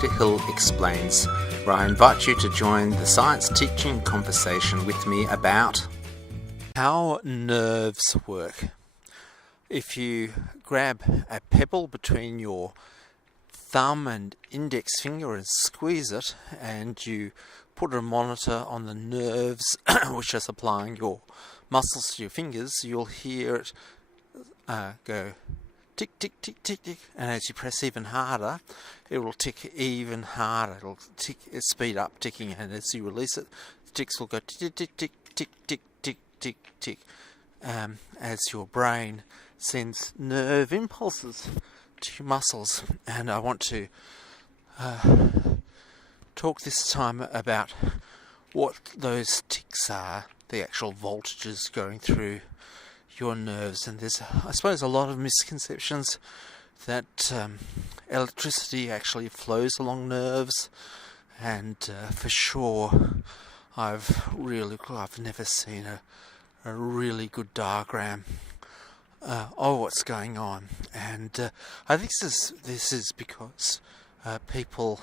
Peter Hill Explains, where I invite you to join the science teaching conversation with me about how nerves work. If you grab a pebble between your thumb and index finger and squeeze it, and you put a monitor on the nerves which are supplying your muscles to your fingers, you'll hear it go tick, tick, tick, tick, tick, and as you press even harder, it will tick even harder. It'll tick, speed up ticking, and as you release it, the ticks will go tick, tick, tick, tick, tick, tick, tick, tick, as your brain sends nerve impulses to your muscles. And I want to talk this time about what those ticks are, the actual voltages going through your nerves. And there's, I suppose, a lot of misconceptions that electricity actually flows along nerves, and for sure I've never seen a really good diagram of what's going on. And I think this is because people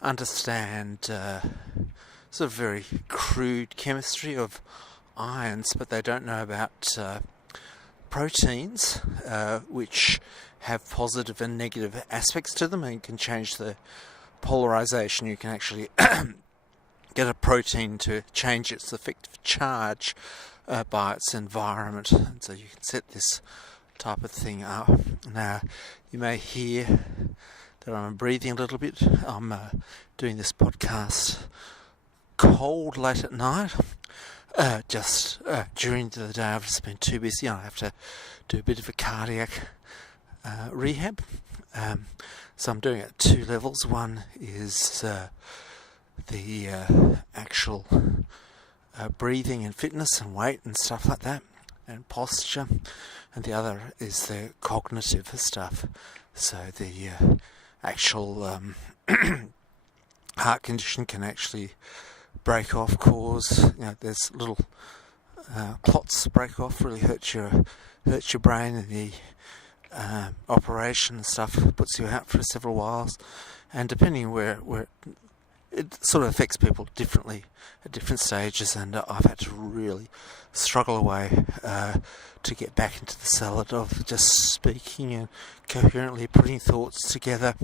understand sort of very crude chemistry of ions, but they don't know about proteins, which have positive and negative aspects to them and can change the polarization. You can actually get a protein to change its effective charge by its environment, and so you can set this type of thing up. Now, you may hear that I'm breathing a little bit. I'm doing this podcast cold late at night. Just during the day I've just been too busy. I have to do a bit of a cardiac rehab. So I'm doing it at two levels. One is the actual breathing and fitness and weight and stuff like that, and posture, and the other is the cognitive stuff. So the actual heart condition can actually break off, cause, there's little clots break off, really hurt your brain, and the operation and stuff puts you out for several whiles. And depending where it sort of affects people differently at different stages, and I've had to really struggle away to get back into the salad of just speaking and coherently putting thoughts together.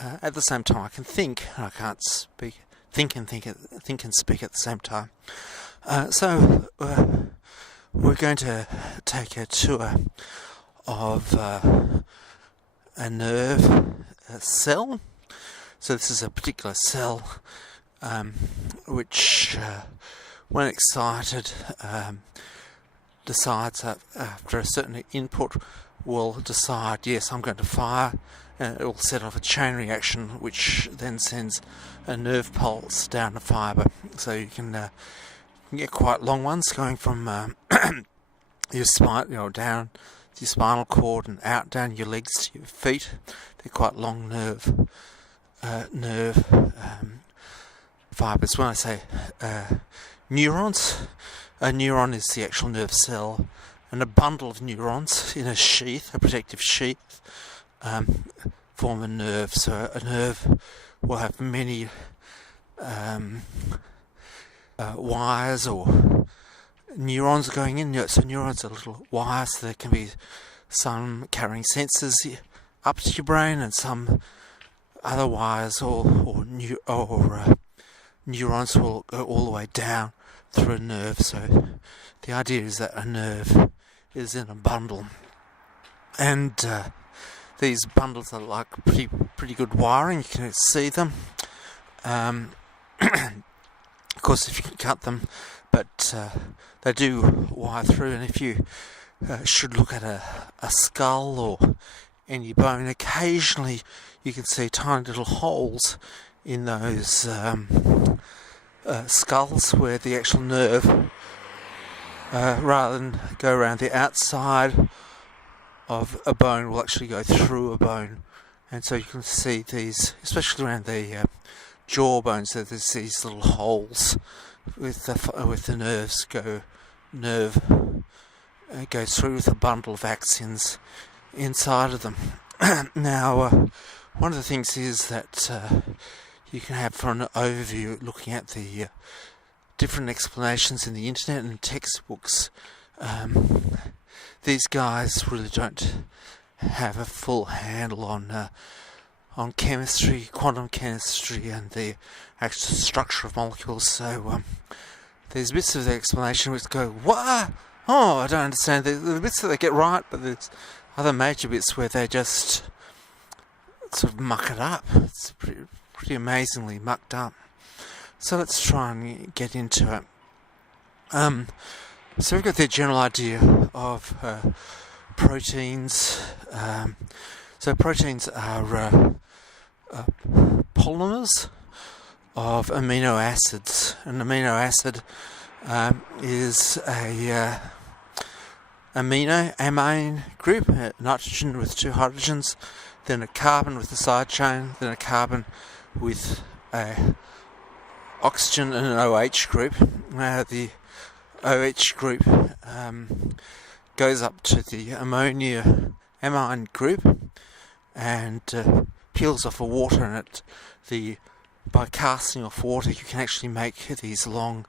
At the same time I can think, and I can't speak. Think and speak at the same time. So we're going to take a tour of a nerve cell. So this is a particular cell which, when excited, decides after a certain input will decide, yes, I'm going to fire, and it will set off a chain reaction which then sends a nerve pulse down the fibre. So you can get quite long ones going from your spine, down to your spinal cord and out down your legs to your feet. They're quite long nerve fibres. When I say neurons, a neuron is the actual nerve cell, and a bundle of neurons in a sheath, a protective sheath, form a nerve. So a nerve will have many wires or neurons going in. So neurons are little wires. So there can be some carrying sensors up to your brain, and some other wires or neurons will go all the way down through a nerve. So the idea is that a nerve is in a bundle, and these bundles are like pretty good wiring. You can see them. Of course, if you can cut them, but they do wire through. And if you should look at a skull or any bone, occasionally you can see tiny little holes in those skulls where the actual nerve, rather than go around the outside of a bone, will actually go through a bone. And so you can see these, especially around the jawbone, so there's these little holes with the nerves goes through with a bundle of axons inside of them. Now, one of the things is that you can have, for an overview, looking at the different explanations in the internet and textbooks. These guys really don't have a full handle on chemistry, quantum chemistry, and the actual structure of molecules. So there's bits of the explanation which go, what? Oh, I don't understand. There's bits that they get right, but there's other major bits where they just sort of muck it up. It's pretty amazingly mucked up. So let's try and get into it. So we've got the general idea of proteins. So proteins are polymers of amino acids. An amino acid is a amine group, a nitrogen with 2 hydrogens, then a carbon with a side chain, then a carbon with a oxygen and an OH group. The OH group goes up to the ammonia amine group and peels off a water, and by casting off water you can actually make these long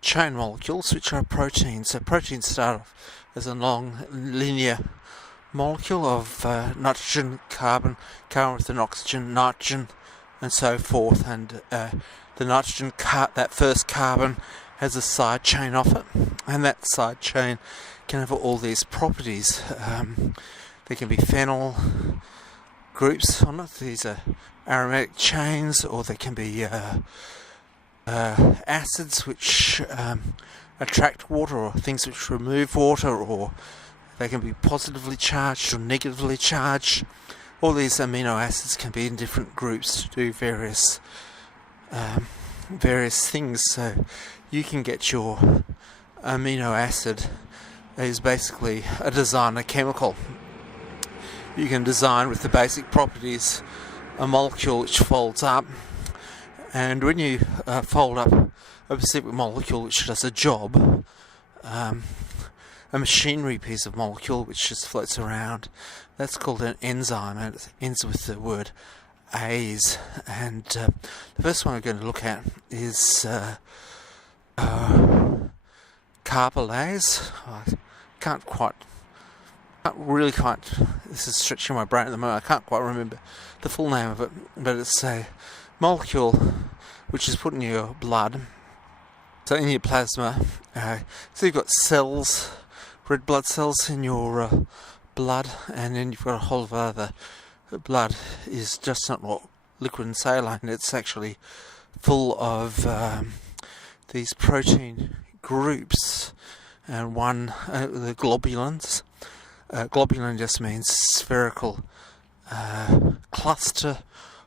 chain molecules which are proteins. So proteins start off as a long linear molecule of nitrogen, carbon with an oxygen, nitrogen, and so forth, and the nitrogen, that first carbon, has a side chain off it, and that side chain can have all these properties. There can be phenyl groups on it. These are aromatic chains, or there can be acids which attract water, or things which remove water, or they can be positively charged or negatively charged. All these amino acids can be in different groups to do various things. So you can get your amino acid is basically a designer chemical. You can design with the basic properties a molecule which folds up, and when you fold up a specific molecule which does a job, a machinery piece of molecule which just floats around, that's called an enzyme, and it ends with the word A's. And the first one we're going to look at is carbylase. This is stretching my brain at the moment. I can't quite remember the full name of it, but it's a molecule which is put in your blood. So in your plasma, so you've got cells, red blood cells in your blood, and then you've got a whole of other. Blood is just not liquid and saline. It's actually full of these protein groups, and the globulins. Globulin just means spherical cluster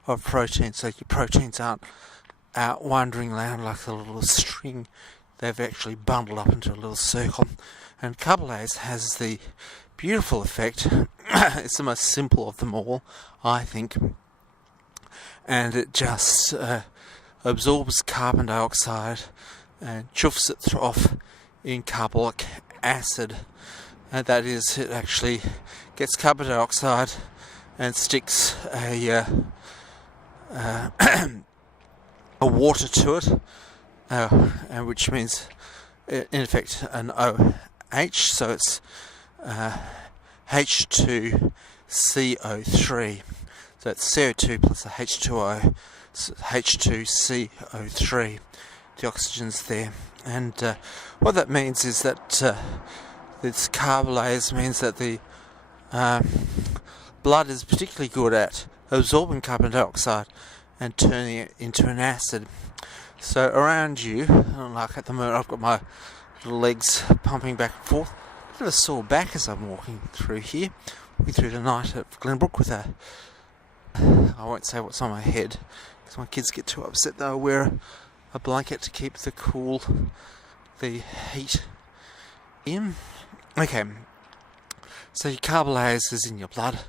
of proteins. So your proteins aren't out wandering around like a little string. They've actually bundled up into a little circle. And carbylase has the beautiful effect. It's the most simple of them all, I think. And it just absorbs carbon dioxide and chuffs it off in carbolic acid. And that is, it actually gets carbon dioxide and sticks a water to it, and which means, in effect, an OH. So it's H2CO3. So it's CO2 plus a H2O, H2CO3. The oxygen's there, and what that means is that this carbylase means that the blood is particularly good at absorbing carbon dioxide and turning it into an acid. So around you, like at the moment, I've got my legs pumping back and forth. A bit of a sore back as I'm walking through here. Walking through tonight at Glenbrook with I won't say what's on my head because my kids get too upset. They'll wear a blanket to keep the heat in. Okay, so your carbylase is in your blood,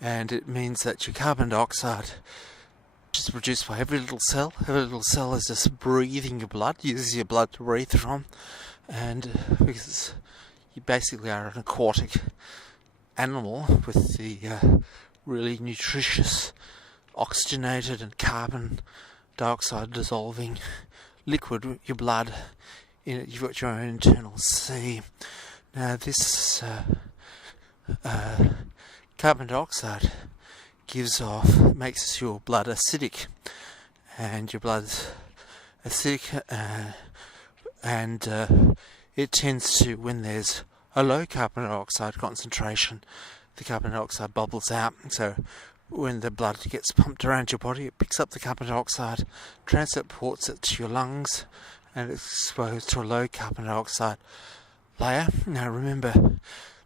and it means that your carbon dioxide is produced by every little cell. Every little cell is just breathing your blood, uses your blood to breathe from, and because you basically are an aquatic animal with the really nutritious oxygenated and carbon dioxide dissolving liquid, your blood. In it, you've got your own internal sea. Now, this carbon dioxide makes your blood acidic, and your blood's acidic, and it tends to, when there's a low carbon dioxide concentration, the carbon dioxide bubbles out. So when the blood gets pumped around your body, it picks up the carbon dioxide, transports it to your lungs, and it's exposed to a low carbon dioxide layer. Now remember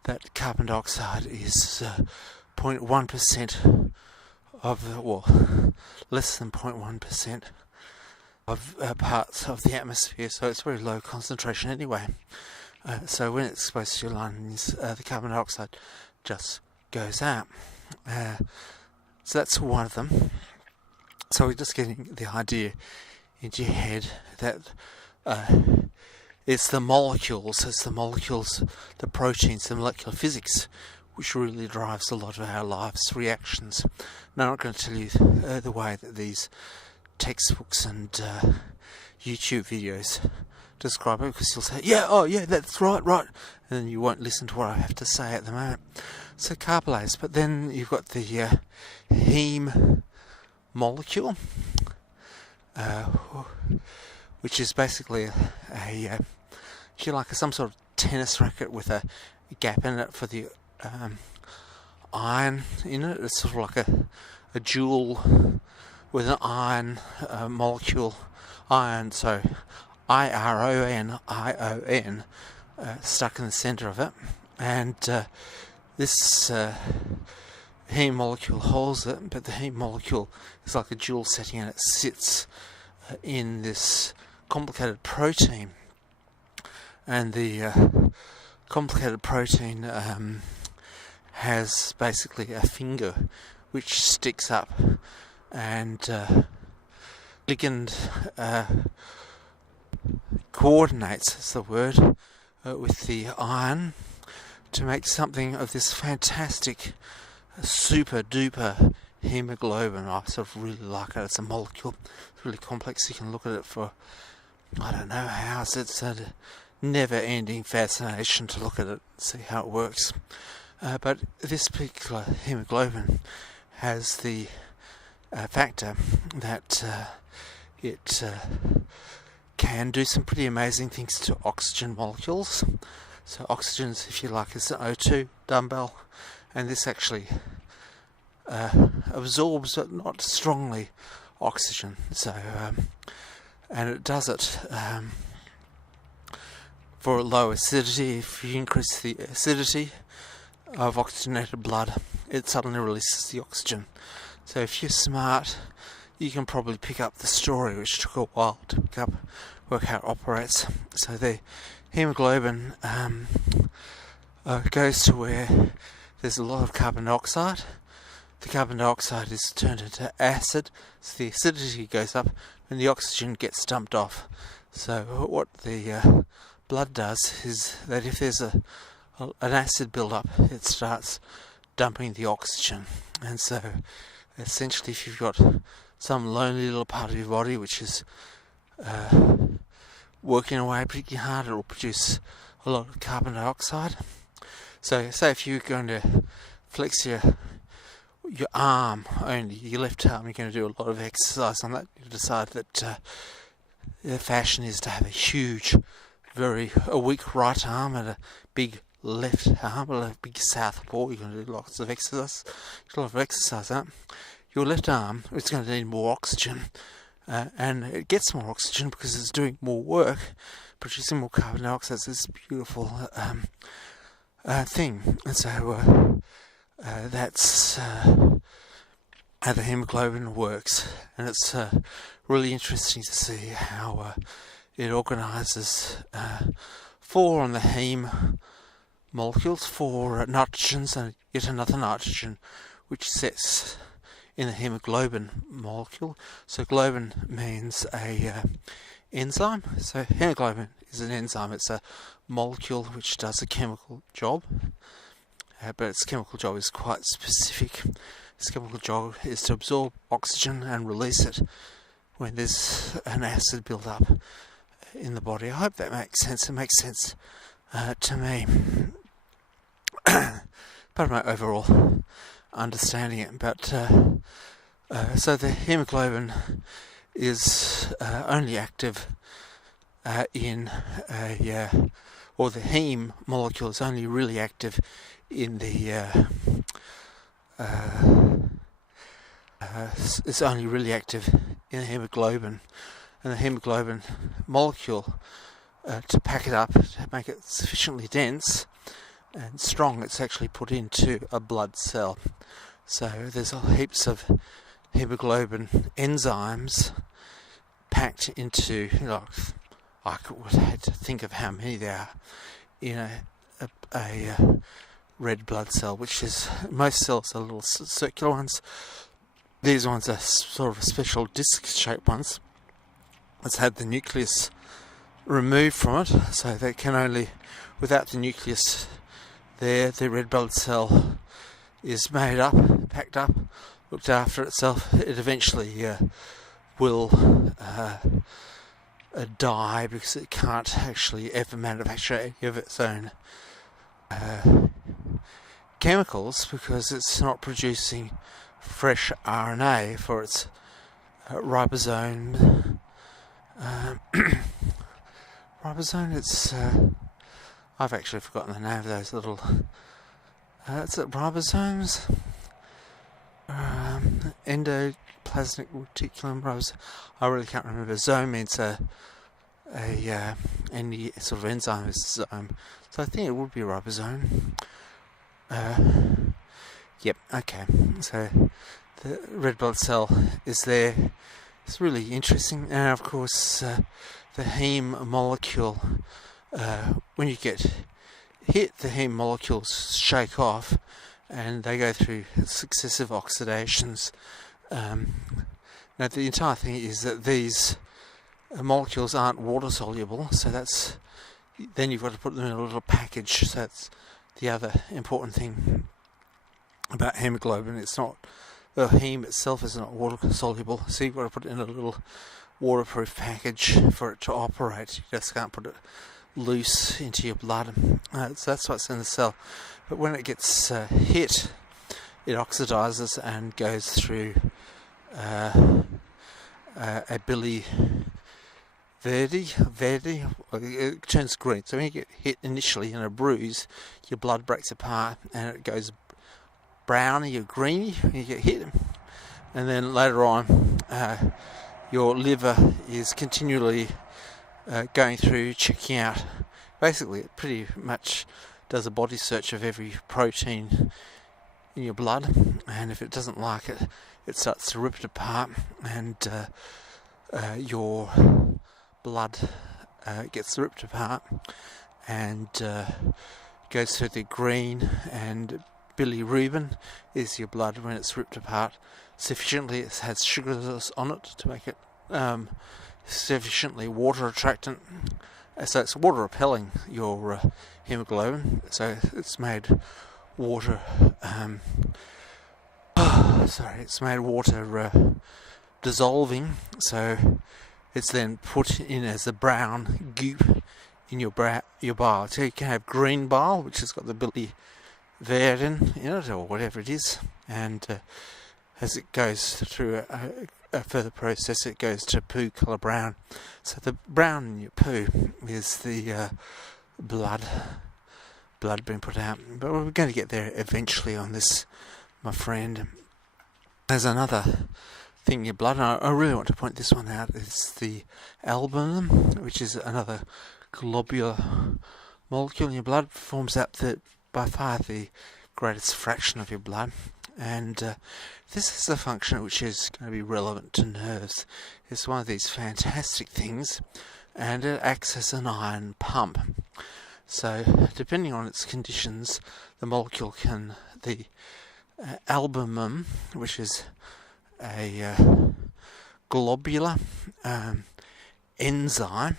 that carbon dioxide is 0.1% less than 0.1% of parts of the atmosphere, so it's very low concentration anyway. So when it's exposed to your lungs, the carbon dioxide just goes out. So that's one of them. So we're just getting the idea into your head that it's the molecules, the proteins, the molecular physics, which really drives a lot of our life's reactions. Now, I'm not going to tell you the way that these textbooks and YouTube videos describe it, because you'll say, yeah, that's right, and then you won't listen to what I have to say at the moment. So carbolase, but then you've got the heme molecule, which is basically if you like, some sort of tennis racket with a gap in it for the iron in it. It's sort of like a jewel with an iron molecule, iron, so iron stuck in the centre of it, and this heme molecule holds it, but the heme molecule is like a jewel setting, and it sits in this complicated protein, and the complicated protein has basically a finger which sticks up, and ligand coordinates, is the word, with the iron to make something of this fantastic super duper hemoglobin. I sort of really like it. It's a molecule. It's really complex. You can look at it for I don't know hours. It's a never-ending fascination to look at it and see how it works. But this particular hemoglobin has the factor that it can do some pretty amazing things to oxygen molecules. So oxygen, if you like, is an O2 dumbbell, and this actually absorbs, but not strongly, oxygen. So and it does it for low acidity. If you increase the acidity of oxygenated blood, it suddenly releases the oxygen. So if you're smart, you can probably pick up the story, which took a while to pick up, work how it operates. So the hemoglobin goes to where there's a lot of carbon dioxide. The carbon dioxide is turned into acid, so the acidity goes up and the oxygen gets dumped off. So what the blood does is that if there's an acid build-up, it starts dumping the oxygen. And so essentially, if you've got some lonely little part of your body which is working away pretty hard, it will produce a lot of carbon dioxide. So say if you're going to flex your arm only, your left arm, you're going to do a lot of exercise on that. You decide that the fashion is to have a weak right arm and a big left arm, a big southpaw. You're going to do lots of exercise. A lot of exercise, huh? Your left arm is going to need more oxygen, and it gets more oxygen because it's doing more work, producing more carbon dioxide. It's this beautiful thing. And so that's how the hemoglobin works, and it's really interesting to see how it organises 4 on the heme molecules, 4 nitrogens, and yet another nitrogen which sets in the hemoglobin molecule. So globin means a enzyme. So hemoglobin is an enzyme. It's a molecule which does a chemical job, but its chemical job is quite specific. This chemical job is to absorb oxygen and release it when there's an acid build-up in the body. I hope that makes sense. It makes sense to me. Part of my overall understanding it. But so the hemoglobin is only active in or the heme molecule is only really active in the it's only really active in the hemoglobin, and the hemoglobin molecule to pack it up, to make it sufficiently dense and strong, it's actually put into a blood cell. So there's heaps of hemoglobin enzymes packed into, I would have to think of how many there are in a red blood cell, which is, most cells are little circular ones. These ones are sort of special disc-shaped ones. It's had the nucleus removed from it, so they can only, without the nucleus there, the red blood cell is made up, packed up, looked after itself. It eventually will die because it can't actually ever manufacture any of its own chemicals, because it's not producing fresh RNA for its ribosome. Ribosome, it's I've actually forgotten the name of those little it's ribosomes, endoplasmic reticulum ribosome. I really can't remember. Zome means any sort of enzyme is zome, so I think it would be ribosome. Yep, okay. So the red blood cell is there. It's really interesting. And of course, the heme molecule, when you get hit, the heme molecules shake off and they go through successive oxidations. Now, the entire thing is that these molecules aren't water soluble, so then you've got to put them in a little package. So that's the other important thing about hemoglobin. It's not, the heme itself is not water soluble, so you've got to put it in a little waterproof package for it to operate. You just can't put it loose into your blood. So that's what's in the cell. But when it gets hit, it oxidizes and goes through a billy Verdi, it turns green. So when you get hit initially in a bruise, your blood breaks apart and it goes browny or greeny when you get hit. And then later on, your liver is continually going through, checking out. Basically, it pretty much does a body search of every protein in your blood, and if it doesn't like it, it starts to rip it apart, and your blood gets ripped apart and goes through the green, and bilirubin is your blood when it's ripped apart sufficiently. It has sugars on it to make it sufficiently water attractant, so it's water repelling, your hemoglobin, so it's made water it's made water dissolving, so it's then put in as a brown goop in your bile. So you can have green bile, which has got the biliverdin in it, or whatever it is, and as it goes through a further process, it goes to poo colour brown. So the brown in your poo is the blood being put out. But we're going to get there eventually on this, my friend. There's another thing in your blood, and I really want to point this one out. It's the albumin, which is another globular molecule in your blood. Forms up by far the greatest fraction of your blood, and this is a function which is going to be relevant to nerves. It's one of these fantastic things, and it acts as an iron pump. So depending on its conditions, the molecule can, the albumin, which is a globular enzyme,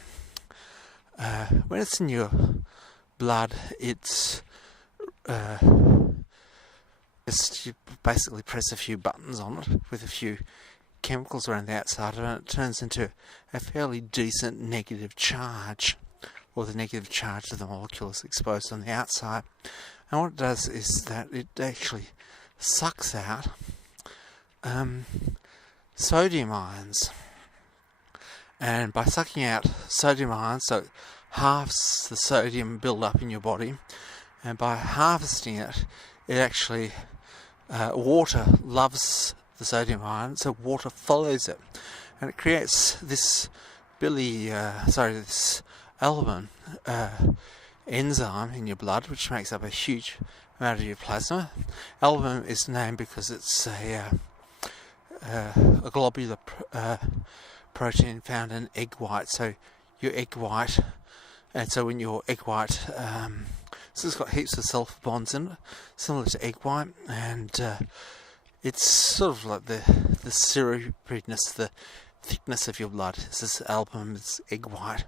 when it's in your blood, it's Just you basically press a few buttons on it with a few chemicals around the outside, and it turns into a fairly decent negative charge, or the negative charge of the molecule is exposed on the outside. And what it does is that it actually sucks out sodium ions. And by sucking out sodium ions, so it halves the sodium build up in your body, and by harvesting it, it actually, water loves the sodium ion, so water follows it, and it creates this this albumin enzyme in your blood, which makes up a huge amount of your plasma. Albumin is named because it's a globular protein found in egg white. So your egg white, and so when your egg white, so it's got heaps of sulfur bonds in it, similar to egg white, and it's sort of like the syrupiness, the thickness of your blood. It's this albumin, it's egg white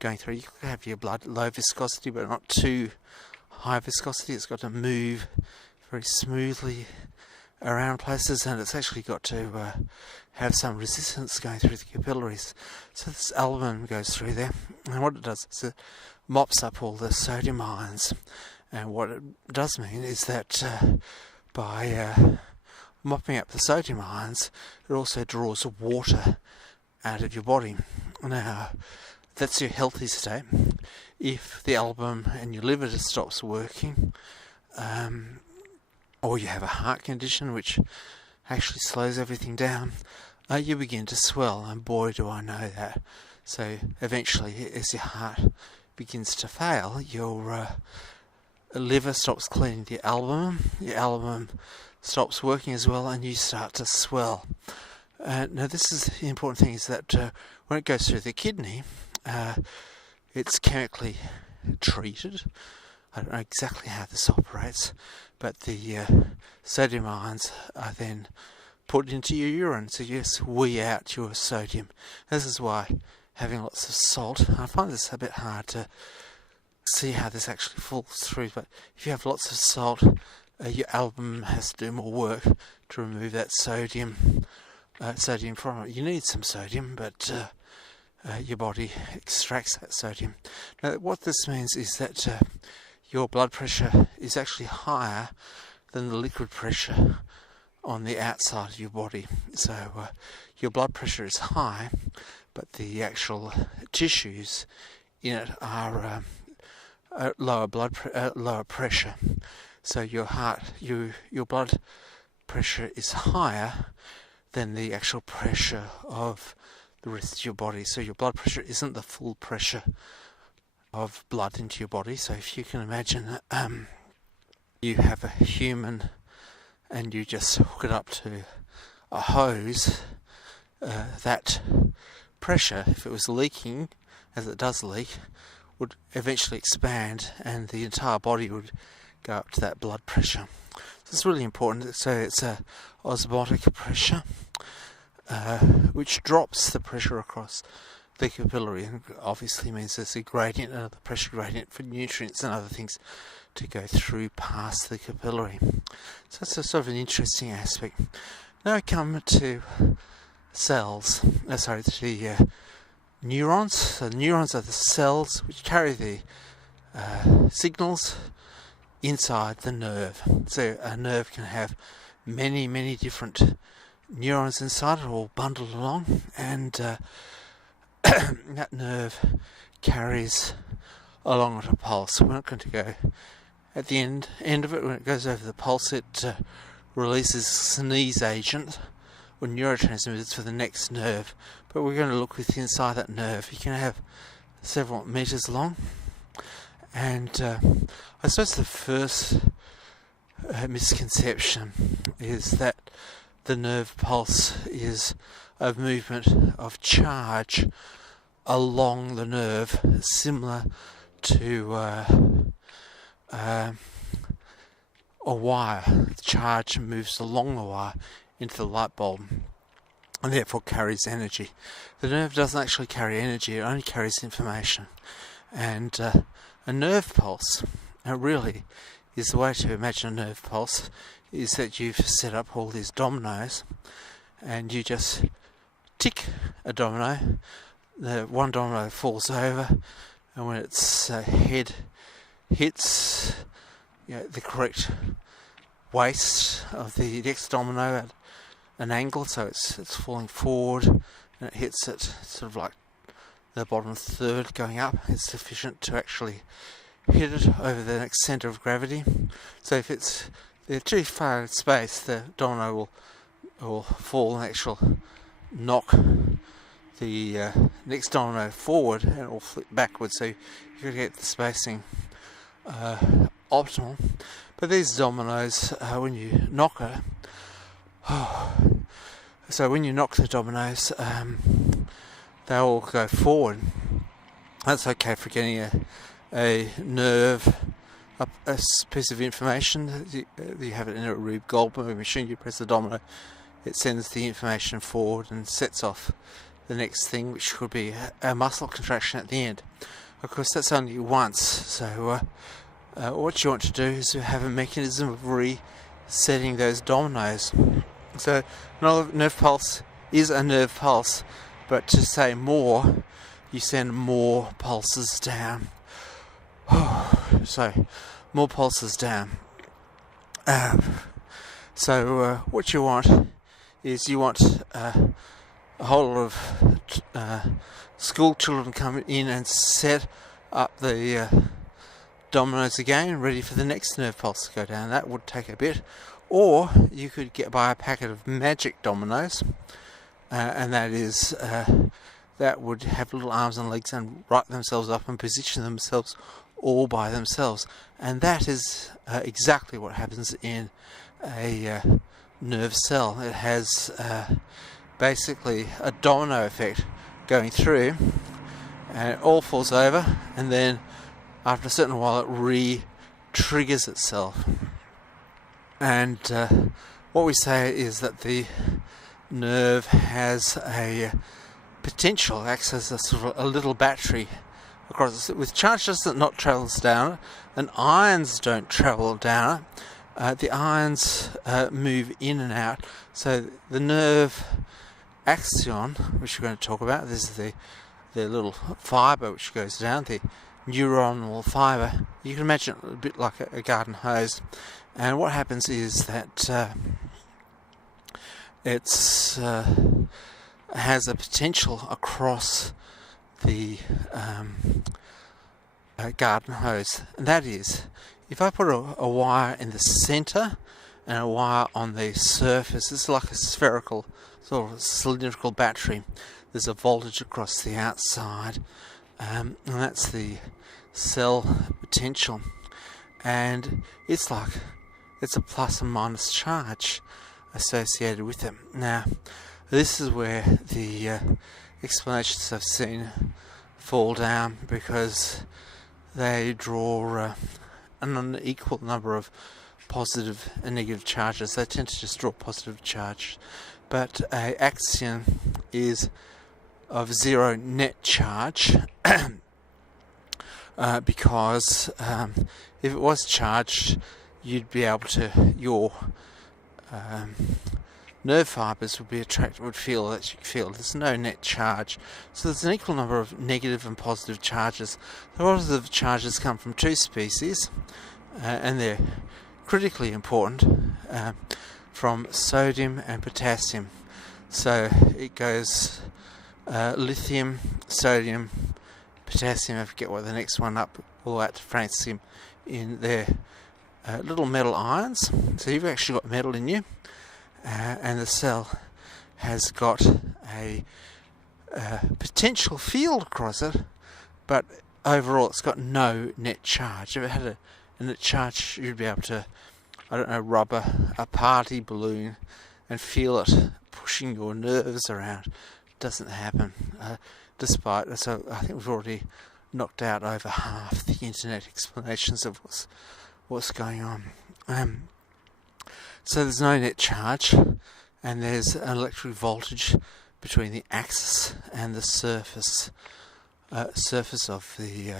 going through. You can have your blood low viscosity, but not too high viscosity. It's got to move very smoothly around places, and it's actually got to have some resistance going through the capillaries. So this albumin goes through there, and what it does is it mops up all the sodium ions. And what it does mean is that by mopping up the sodium ions, it also draws water out of your body. Now, that's your healthy state. If the albumin and your liver just stops working, or you have a heart condition which actually slows everything down, you begin to swell, and boy do I know that. So eventually, as your heart begins to fail, your liver stops cleaning the albumin, your albumin stops working as well, and you start to swell. Now this is the important thing, is that when it goes through the kidney, it's chemically treated. I don't know exactly how this operates, but the sodium ions are then put into your urine, so you just wee out your sodium. This is why having lots of salt, I find this a bit hard to see how this actually falls through, but if you have lots of salt, your albumin has to do more work to remove that sodium from it. You need some sodium, but your body extracts that sodium. Now, what this means is that your blood pressure is actually higher than the liquid pressure on the outside of your body. So your blood pressure is high, but the actual tissues in it are lower pressure. So your blood pressure is higher than the actual pressure of the rest of your body. So your blood pressure isn't the full pressure of blood into your body. So if you can imagine you have a human and you just hook it up to a hose, that pressure, if it was leaking, as it does leak, would eventually expand, and the entire body would go up to that blood pressure. So it's really important. So it's a osmotic pressure, which drops the pressure across the capillary, and obviously means there's a gradient, another pressure gradient for nutrients and other things to go through past the capillary. So it's a sort of an interesting aspect. Now I come to cells, the neurons. So the neurons are the cells which carry the signals inside the nerve. So a nerve can have many different neurons inside it, all bundled along, and that nerve carries along at a pulse. We're not going to go at the end of it. When it goes over the pulse, it releases sneeze agent or neurotransmitters for the next nerve, but we're going to look with inside that nerve. You can have several meters long, and I suppose the first misconception is that the nerve pulse is a movement of charge along the nerve, similar to a wire. The charge moves along the wire into the light bulb and therefore carries energy. The nerve doesn't actually carry energy, it only carries information. And a nerve pulse really is the way to imagine a nerve pulse is that you've set up all these dominoes and you just tick a domino, the one domino falls over, and when its head hits the correct waist of the next domino at an angle, so it's falling forward and it hits it sort of like the bottom third going up, it's sufficient to actually hit it over the next centre of gravity. So if they're too far in space, the domino will fall and actually knock the next domino forward and it will flip backwards, so you got to get the spacing optimal. But these dominoes, when you knock it, so when you knock the dominoes, they all go forward. That's okay for getting a nerve, a piece of information. You have it in a Rube Goldberg machine, you press the domino, it sends the information forward and sets off the next thing, which could be a muscle contraction at the end. Of course, that's only once, so what you want to do is to have a mechanism of resetting those dominoes. So, nerve pulse is a nerve pulse, but to say more, you send more pulses down. So, more pulses down. So, what you want is a whole lot of school children come in and set up the dominoes again, ready for the next nerve pulse to go down. That would take a bit. Or you could buy a packet of magic dominoes, and that would have little arms and legs and right themselves up and position themselves all by themselves. And that is exactly what happens in a nerve cell. It has basically a domino effect going through, and it all falls over, and then after a certain while it re-triggers itself. And what we say is that the nerve has a potential, acts as a sort of a little battery across it, with charges that not travels down it, and ions don't travel down it. The ions move in and out. So the nerve axion, which we're going to talk about, this is the little fibre which goes down, the neuronal fibre. You can imagine it a bit like a garden hose. And what happens is that it has a potential across the garden hose. And that is, if I put a wire in the centre and a wire on the surface, it's like a spherical, sort of cylindrical battery. There's a voltage across the outside, and that's the cell potential. And it's a plus and minus charge associated with it. Now, this is where the explanations I've seen fall down, because they draw an unequal number of positive and negative charges. They tend to just draw positive charge. But an axion is of zero net charge because if it was charged, you'd be able to, your nerve fibres would be attracted, would feel electric field. There's no net charge. So there's an equal number of negative and positive charges. The positive charges come from two species, and they're critically important, from sodium and potassium. So it goes lithium, sodium, potassium, I forget what the next one up, all the way to francium, in their little metal ions. So you've actually got metal in you, and the cell has got a potential field across it, but overall it's got no net charge. If it had a net charge, you'd be able to, rub a party balloon and feel it pushing your nerves around. It doesn't happen, so I think we've already knocked out over half the internet explanations of what's going on. So there's no net charge, and there's an electric voltage between the axis and the surface of the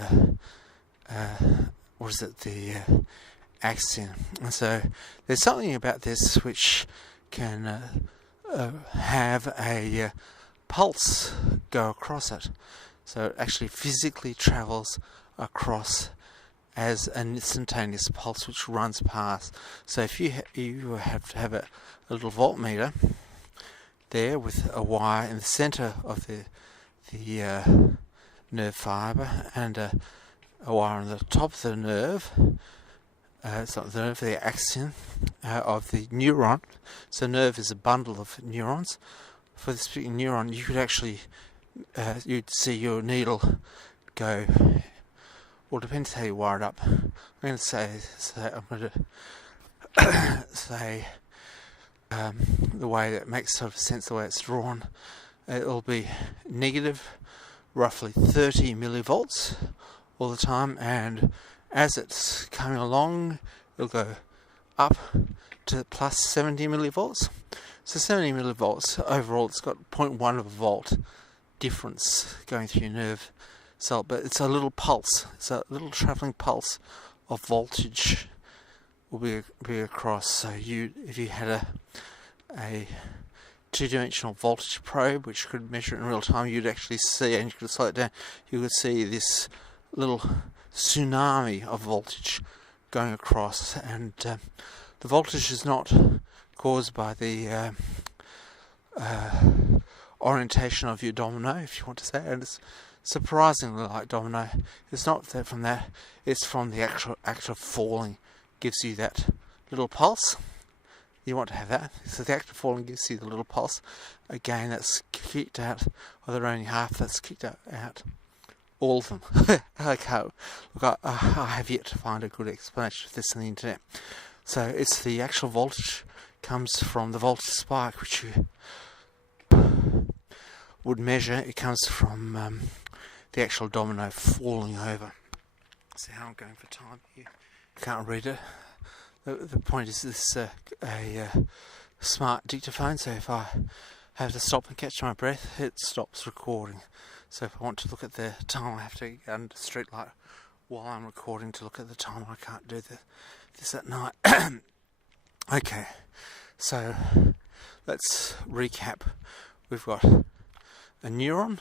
axion. And so there's something about this which can have a pulse go across it. So it actually physically travels across as an instantaneous pulse which runs past. So if you have to have a little voltmeter there with a wire in the centre of the nerve fibre and a wire on the top of the nerve, the axion of the neuron. So nerve is a bundle of neurons. For this particular neuron, you could actually you'd see your needle go. Well, depends how you wire it up. I'm going to say the way that makes sort of sense, the way it's drawn. It'll be negative, roughly 30 millivolts all the time, and as it's coming along, it'll go up to plus 70 millivolts. So 70 millivolts overall, it's got 0.1 of a volt difference going through your nerve cell, but it's a little pulse. It's a little travelling pulse of voltage will be across. So if you had a two-dimensional voltage probe which could measure it in real time, you'd actually see, and you could slow it down, you could see this little tsunami of voltage going across. And the voltage is not caused by the orientation of your domino, if you want to say, and it's surprisingly like domino. It's not from that, it's from the actual act of falling gives you that little pulse. You want to have that. So the act of falling gives you the little pulse. Again, that's kicked out, or they're only half that's kicked out all of them. Okay, look, I have yet to find a good explanation of this on the internet. So it's the actual voltage comes from the voltage spike, which you would measure. It comes from the actual domino falling over. See how I'm going for time here. Can't read it. The point is this a smart dictaphone, so if I have to stop and catch my breath, it stops recording. So if I want to look at the time, I have to go under the street light while I'm recording to look at the time. I can't do this at night. Okay, so let's recap. We've got a neuron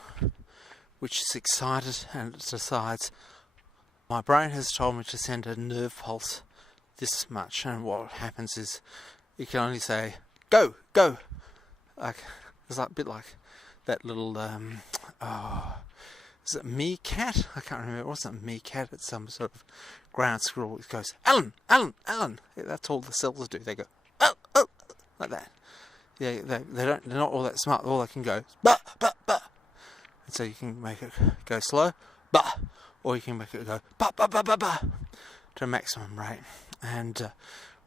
which is excited and it decides, my brain has told me to send a nerve pulse this much, and what happens is you can only say go, go. Like it's like a bit like that little is it meerkat? I can't remember. It wasn't a meerkat. It's some sort of ground squirrel. It goes Alan, Alan, Alan. Yeah, that's all the cells do. They go oh, oh, like that. Yeah, they don't. They're not all that smart. All they can go is bah, bah, bah. And so you can make it go slow, bah, or you can make it go bah, bah, bah, bah, bah, to a maximum rate. And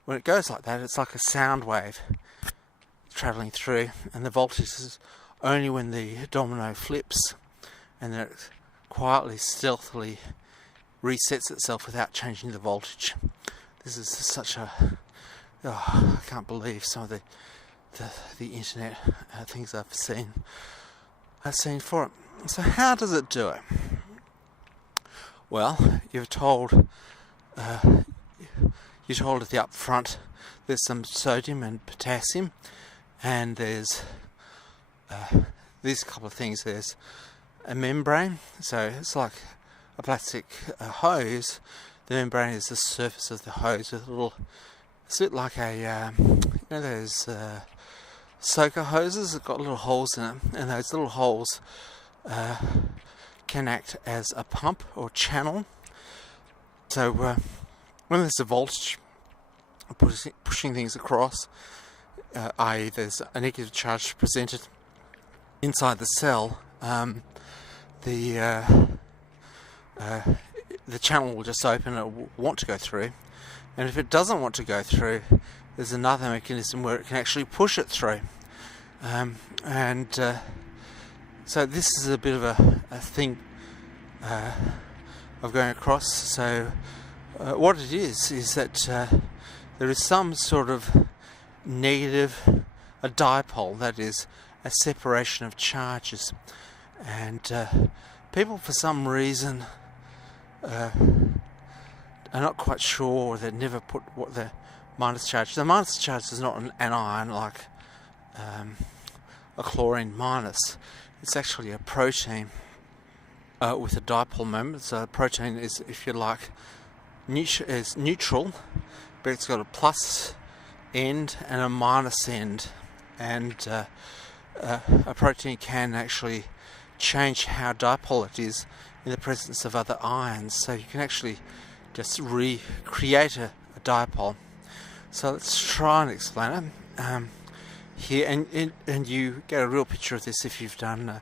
when it goes like that, it's like a sound wave travelling through, and the voltage is only when the domino flips, and then it quietly, stealthily resets itself without changing the voltage. This is such a... I can't believe some of the internet things I've seen for it. So how does it do it? Well, you're told at the up front there's some sodium and potassium, and there's these couple of things. There's a membrane, so it's like a plastic hose. The membrane is the surface of the hose with a little, it's a bit like a those soaker hoses that got little holes in it, and those little holes can act as a pump or channel. So when there's a voltage pushing things across, i.e. there's a negative charge presented inside the cell, the channel will just open. It will want to go through, and if it doesn't want to go through, there's another mechanism where it can actually push it through. So this is a bit of a thing of going across. So what it is that there is some sort of negative, a dipole, that is a separation of charges, and people for some reason are not quite sure, they never put what the minus charge. The minus charge is not an anion like a chlorine minus. It's actually a protein with a dipole moment. So a protein is, if you like, is neutral, but it's got a plus end and a minus end, and a protein can actually change how dipole it is in the presence of other ions. So you can actually just recreate a dipole. So let's try and explain it here, and you get a real picture of this if you've done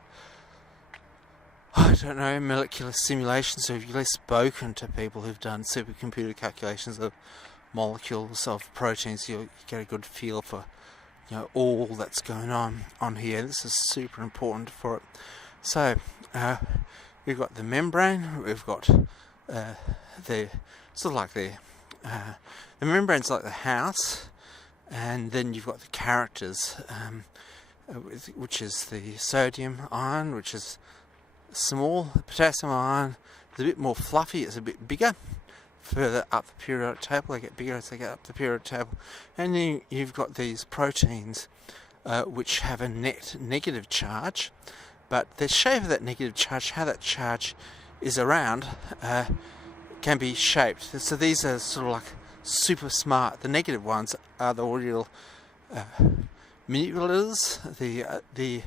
I don't know, molecular simulations. So if you've spoken to people who've done supercomputer calculations of molecules of proteins, you get a good feel for all that's going on here. This is super important for it. So we've got the membrane, we've got the sort of like the membrane's like the house, and then you've got the characters, which is the sodium ion, which is small. The potassium ion is a bit more fluffy, it's a bit bigger. Further up the periodic table, they get bigger as they get up the periodic table. And then you've got these proteins which have a net negative charge, but the shape of that negative charge, how that charge is around, can be shaped. So these are sort of like super smart. The negative ones are the real manipulators. The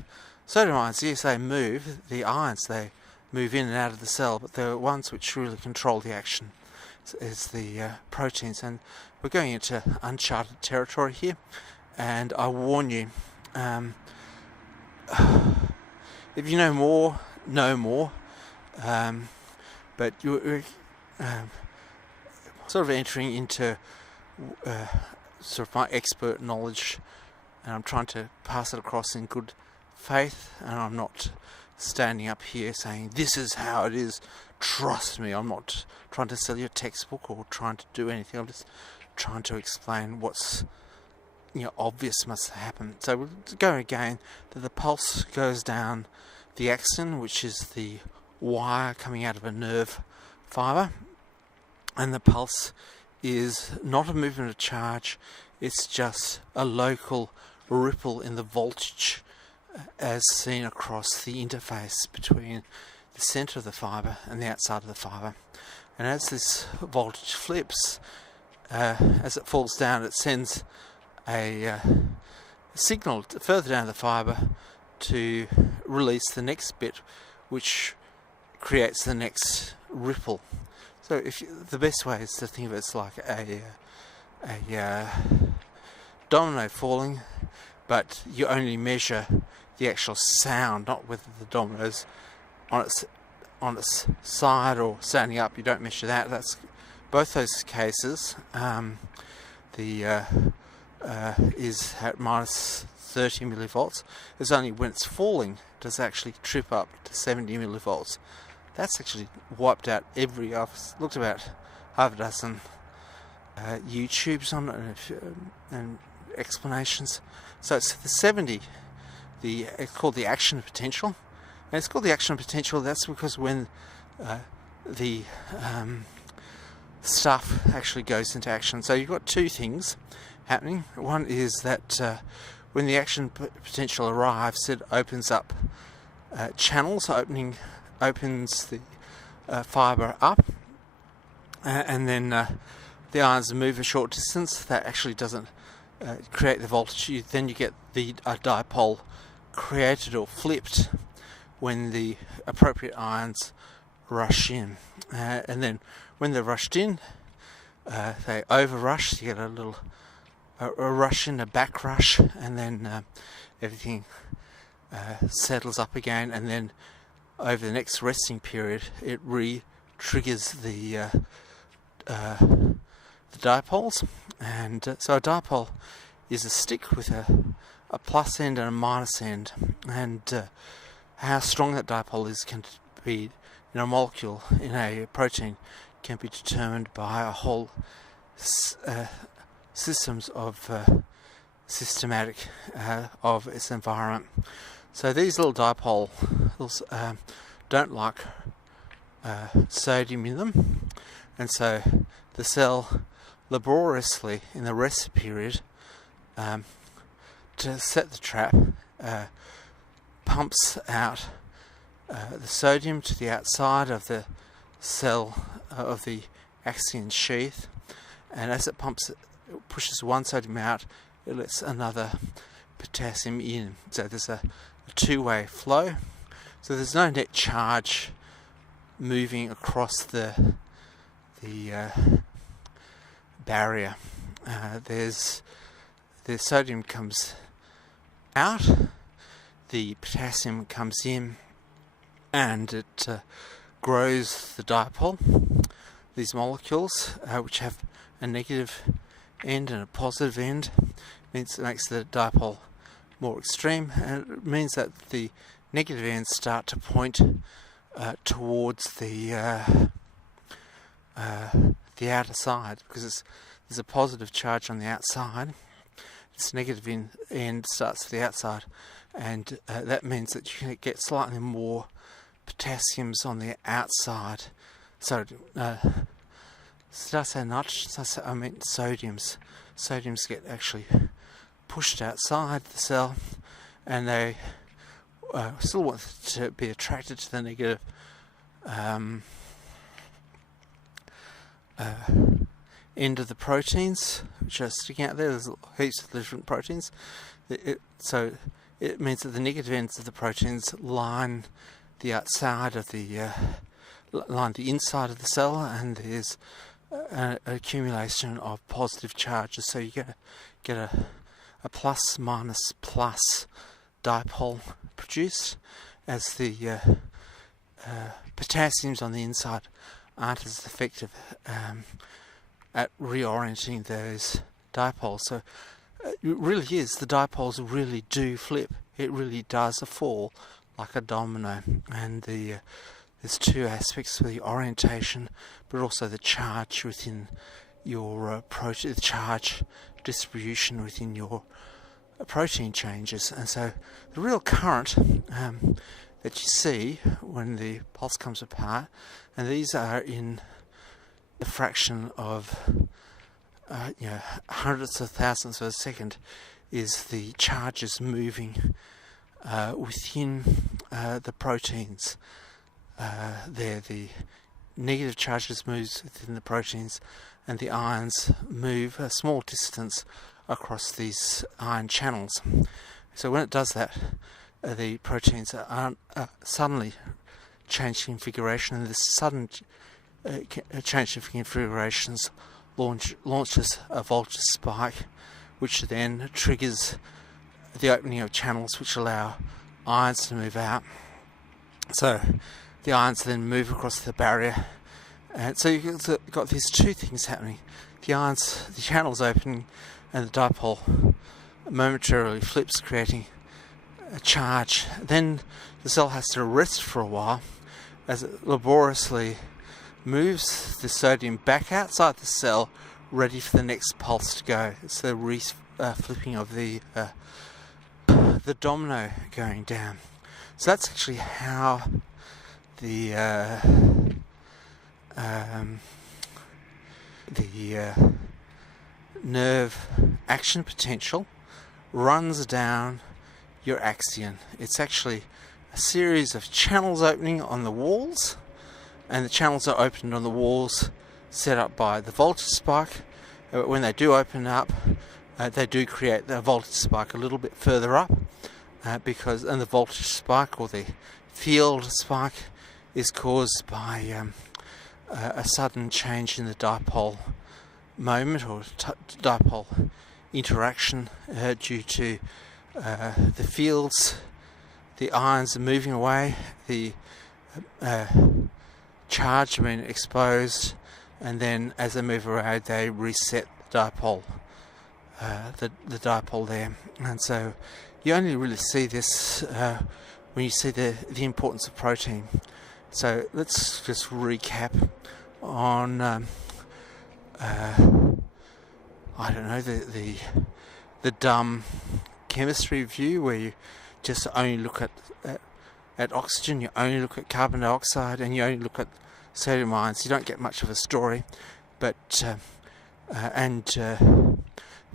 sodium ions, yes, they move. The ions, they move in and out of the cell, but the ones which really control the action is the proteins. And we're going into uncharted territory here, and I warn you, if you know more, but you're sort of entering into sort of my expert knowledge, and I'm trying to pass it across in good faith, and I'm not standing up here saying this is how it is, trust me. I'm not trying to sell you a textbook or trying to do anything. I'm just trying to explain what's obvious must happen. So we'll go again that the pulse goes down the axon, which is the wire coming out of a nerve fibre, and the pulse is not a movement of charge, it's just a local ripple in the voltage as seen across the interface between the centre of the fibre and the outside of the fibre. And as this voltage flips, as it falls down, it sends a signal further down the fibre to release the next bit, which creates the next ripple. So the best way is to think of it as like a domino falling, but you only measure the actual sound, not whether the domino's on its side or standing up. You don't measure that. That's both those cases. Is at minus 30 millivolts. It's only when it's falling does it actually trip up to 70 millivolts. That's actually wiped out I've looked about half a dozen YouTubes on it and explanations. So it's the 70. It's called the action potential, and it's called the action potential. That's because when the stuff actually goes into action. So you've got two things happening. One is that when the action potential arrives, it opens up channels. Opens the fibre up, and then the ions move a short distance. That actually doesn't create the voltage. Then you get the dipole created or flipped when the appropriate ions rush in, and then when they're rushed in, they overrush. You get a little a rush in, a back rush, and then everything settles up again, and then over the next resting period it re-triggers the dipoles. And so a dipole is a stick with a plus end and a minus end, and how strong that dipole is can be in a molecule, in a protein, can be determined by a whole systems of systematic of its environment. So these little dipoles don't like sodium in them. and so the cell laboriously in the rest period to set the trap pumps out the sodium to the outside of the cell of the axion sheath, and as it pushes one sodium out, it lets another potassium in. So there's a two-way flow. So there's no net charge moving across the barrier. The sodium comes out, the potassium comes in, and it grows the dipole. These molecules, which have a negative end and a positive end, makes the dipole more extreme, and it means that the negative ends start to point towards the outer side, because there's a positive charge on the outside. This negative end starts at the outside, and that means that you can get slightly more potassiums on the outside. So, did I say nitrogens? I meant sodiums. Sodiums get actually pushed outside the cell, and they still want to be attracted to the negative end of the proteins, which are sticking out there. There's heaps of different proteins. So it means that the negative ends of the proteins line the outside of line the inside of the cell, and there's an accumulation of positive charges. So you get a plus minus plus dipole produced, as the potassiums on the inside aren't as effective at reorienting those dipoles. So it really is, the dipoles really do flip. It really does fall like a domino, and there's two aspects to the orientation, but also the charge within your protein, the charge distribution within your protein changes. And so the real current that you see when the pulse comes apart, and these are in the fraction of hundredths of thousandths of a second, is the charges moving within the proteins. The negative charges moves within the proteins, and the ions move a small distance across these ion channels. So when it does that, the proteins are suddenly change configuration, and this sudden change of configurations launches a voltage spike, which then triggers the opening of channels which allow ions to move out. So the ions then move across the barrier, and so you've got these two things happening: the channels opening, and the dipole momentarily flips, creating a charge. Then the cell has to rest for a while as it laboriously moves the sodium back outside the cell, ready for the next pulse to go. It's the flipping of the domino going down. So that's actually how the nerve action potential runs down your axion. It's actually a series of channels opening on the walls, and the channels are opened on the walls set up by the voltage spike. When they do open up, they do create the voltage spike a little bit further up, and the voltage spike, or the field spike, is caused by a sudden change in the dipole moment, or dipole interaction, due to the fields. The ions are moving away, the charge being exposed, and then as they move away, they reset the dipole, the dipole there. And so you only really see this when you see the importance of protein. So let's just recap on the dumb chemistry view, where you just only look at oxygen, you only look at carbon dioxide, and you only look at sodium ions, you don't get much of a story. But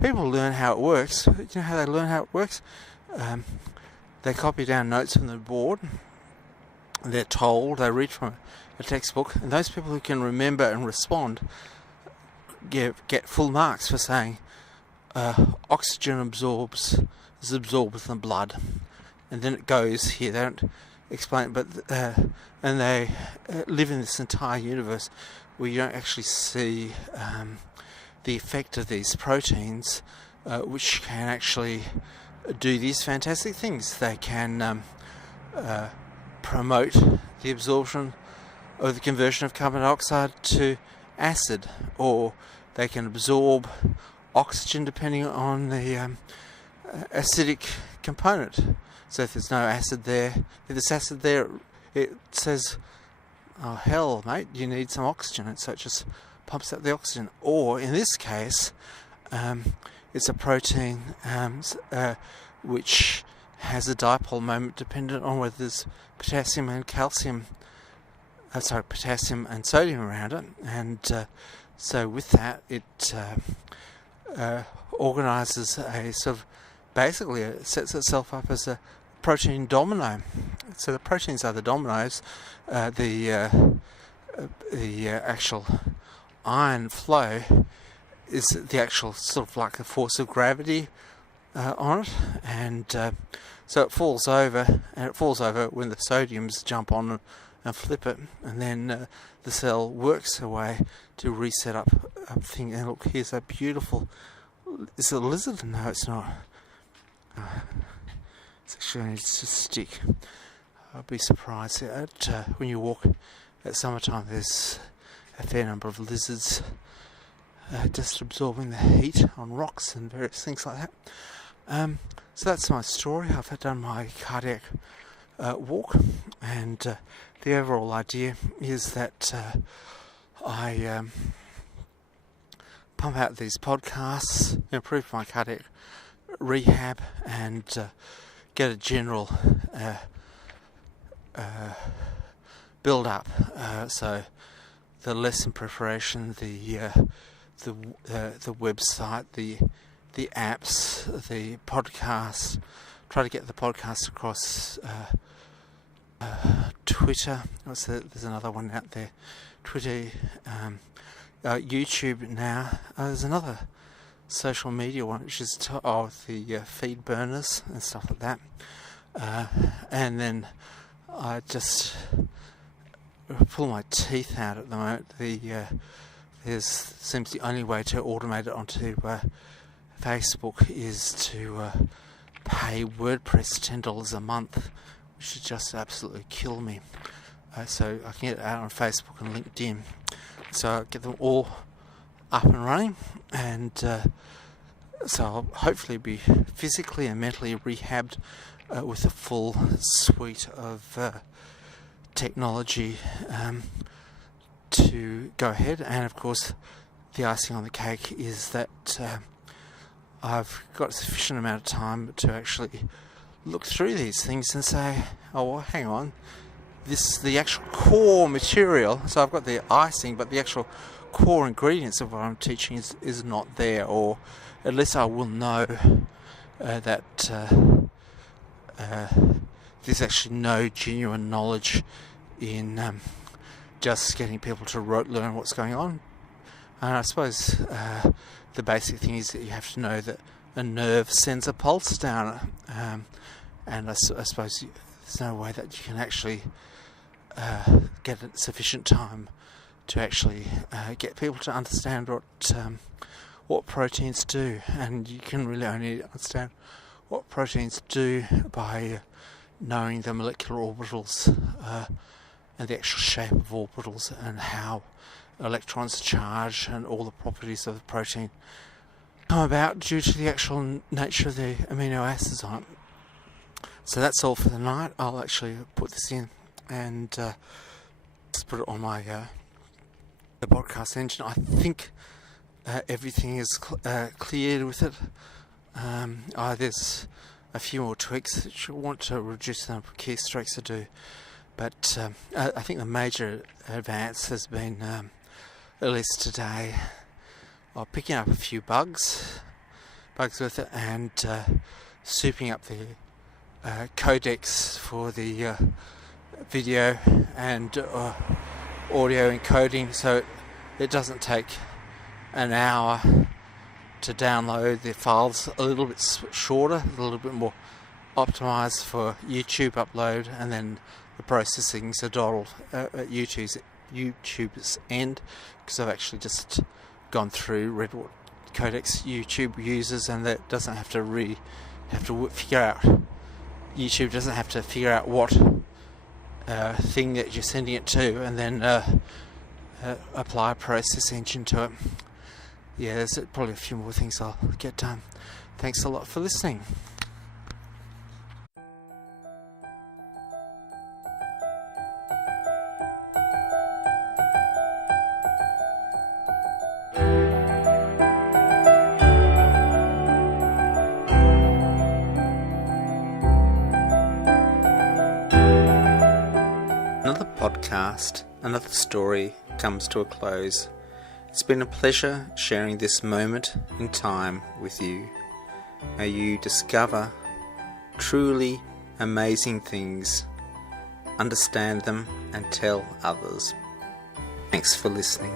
people learn how it works. You know how they learn how it works? They copy down notes from the board. They're told, they read from a textbook, and those people who can remember and respond get full marks for saying oxygen is absorbed in the blood, and then it goes here. They don't explain it, but and they live in this entire universe where you don't actually see the effect of these proteins, which can actually do these fantastic things. They can promote the absorption or the conversion of carbon dioxide to acid, or they can absorb oxygen depending on the acidic component. So if there's no acid there, if there's acid there, it says, oh hell mate, you need some oxygen, and so it just pumps out the oxygen. Or in this case, it's a protein which has a dipole moment dependent on whether there's potassium and sodium around it, and so with that it organises a sort of, basically it sets itself up as a protein domino. So the proteins are the dominoes. The actual ion flow is the actual sort of like the force of gravity on it, and so it falls over, and it falls over when the sodiums jump on and flip it, and then the cell works away to reset up a thing. And look, here's a beautiful, is it a lizard? No, it's not. It's actually just a stick. I'd be surprised when you walk at summertime, there's a fair number of lizards just absorbing the heat on rocks and various things like that. So that's my story. I've done my cardiac walk, and the overall idea is that I pump out these podcasts, improve my cardiac rehab, and get a general build up. So the lesson preparation, the website, the apps, the podcast. Try to get the podcast across Twitter. There's another one out there. Twitter, YouTube now. There's another social media one, which is the feed burners and stuff like that. And then I just pull my teeth out at the moment. Seems the only way to automate it onto Facebook is to pay WordPress $10 a month, which would just absolutely kill me. So I can get it out on Facebook and LinkedIn. So I'll get them all up and running, and so I'll hopefully be physically and mentally rehabbed with a full suite of technology to go ahead. And of course, the icing on the cake is that I've got a sufficient amount of time to actually look through these things and say, oh well, hang on, the actual core material, so I've got the icing, but the actual core ingredients of what I'm teaching is not there, or at least I will know that there's actually no genuine knowledge in just getting people to rote learn what's going on. And I suppose the basic thing is that you have to know that a nerve sends a pulse down, and I suppose there's no way that you can actually get sufficient time to actually get people to understand what proteins do, and you can really only understand what proteins do by knowing the molecular orbitals and the actual shape of orbitals and how electrons charge and all the properties of the protein come about due to the actual nature of the amino acids on it. So that's all for the night. I'll actually put this in and just put it on my the podcast engine. I think everything is cleared with it. There's a few more tweaks that you want to reduce the number of keystrokes to do, But I think the major advance has been, at least today, picking up a few bugs with it, and souping up the codecs for the video and audio encoding, so it doesn't take an hour to download the files. A little bit shorter, a little bit more optimized for YouTube upload, and then the processing's a doddle at YouTube's end, because I've actually just gone through, read what codecs YouTube uses, and that doesn't have to figure out. YouTube doesn't have to figure out what thing that you're sending it to, and then apply a process engine to it. Yeah, there's probably a few more things I'll get done. Thanks a lot for listening. Another podcast, another story comes to a close. It's been a pleasure sharing this moment in time with you. May you discover truly amazing things, understand them, and tell others. Thanks for listening.